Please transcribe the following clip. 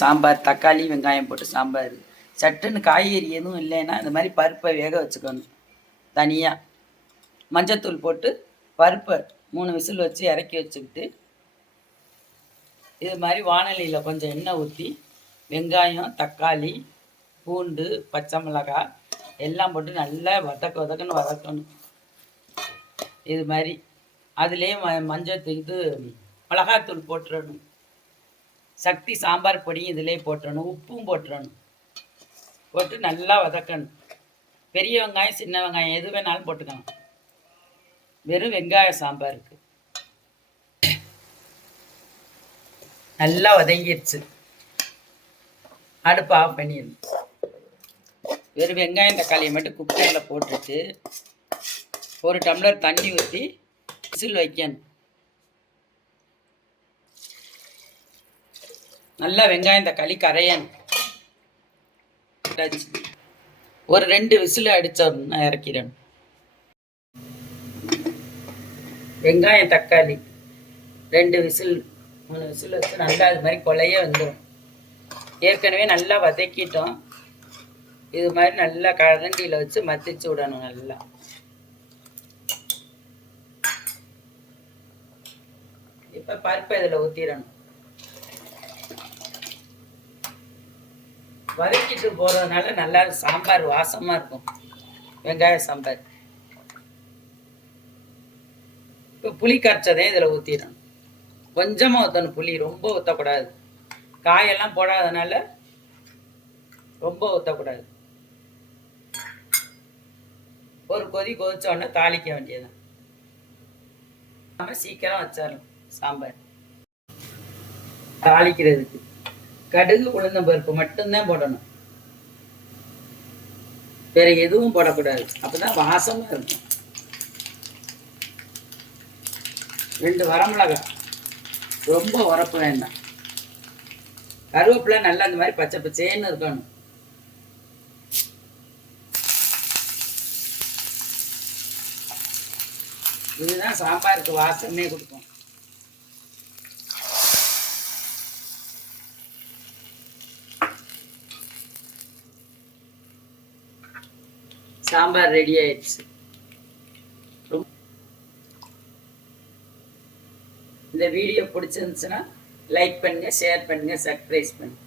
சாம்பார் தக்காளி வெங்காயம் போட்டு சாம்பார். சட்டுன்னு காய்கறி எதுவும் இல்லைன்னா இந்த மாதிரி பருப்பை வேக வச்சுக்கணும். தனியாக மஞ்சத்தூள் போட்டு பருப்பை 3 விசில் வச்சு இறக்கி வச்சுக்கிட்டு, இது மாதிரி வானலியில் கொஞ்சம் எண்ணெய் ஊற்றி வெங்காயம், தக்காளி, பூண்டு, பச்சை மிளகாய் எல்லாம் போட்டு நல்லா வதக்குன்னு வதக்கணும். இது மாதிரி அதுலேயே மஞ்சள் இது மிளகாத்தூள் போட்டுறணும். சக்தி சாம்பார் பொடியும் இதிலே போட்டுறணும். உப்பும் போட்டுறணும். போட்டு நல்லா வதக்கணும். பெரிய வெங்காயம் சின்ன வெங்காயம் எது வேணாலும் போட்டுக்கலாம். வெறும் வெங்காய சாம்பாருக்கு நல்லா வதங்கிடுச்சு. அடுப்பு ஆஃப் பண்ணிடணும். வெறும் வெங்காயம் தக்காளியை மட்டும் குக்கரில் போட்டுட்டு 1 டம்ளர் தண்ணி ஊற்றி விசில் வைக்கணும். நல்லா வெங்காயம் தக்காளி கரையணும். ஒரு 2 விசில் அடித்தோம்னா இறக்கிடணும். வெங்காயம் தக்காளி 2 விசில் 3 விசில் வச்சு நல்லா இது மாதிரி கொலைய வந்துடும். ஏற்கனவே நல்லா வதக்கிட்டோம். இது மாதிரி நல்லா கரண்டியில் வச்சு மத்திச்சு விடணும். நல்லா இப்போ பருப்பை இதில் ஊற்றிடணும். வதக்கிட்டு போகிறதுனால நல்லா சாம்பார் வாசமாக இருக்கும். வெங்காய சாம்பார். இப்போ புளி கரைச்சதே இதில் ஊற்றிடணும். கொஞ்சமாக ஊற்றணும். புளி ரொம்ப ஊற்றக்கூடாது. காயெல்லாம் போடாதனால ரொம்ப ஊற்றக்கூடாது. ஒரு கொதி கொதிச்ச உடனே தாளிக்க வேண்டியதுதான். நம்ம சீக்கிரம் வச்சிடலாம் சாம்பார். தாளிக்கிறதுக்கு கடுகு உளுந்தம் பருப்பு மட்டும்தான் போடணும். வேற எதுவும் போடக்கூடாது. அப்பதான் வாசமா இருக்கும். 2 வரமிளகாய், ரொம்ப உரப்பு வேண்டாம். கருவேப்பிலை நல்லா அந்த மாதிரி பச்சை பச்சேன்னு இருக்கணும். இதுதான் சாம்பாருக்கு வாசமே கொடுக்கும். சாம்பார் ரெடி ஆயிடுச்சு. இந்த வீடியோ பிடிச்சிருந்துச்சுன்னா லைக் பண்ணுங்க, ஷேர் பண்ணுங்க, சப்ஸ்கிரைப் பண்ணுங்க.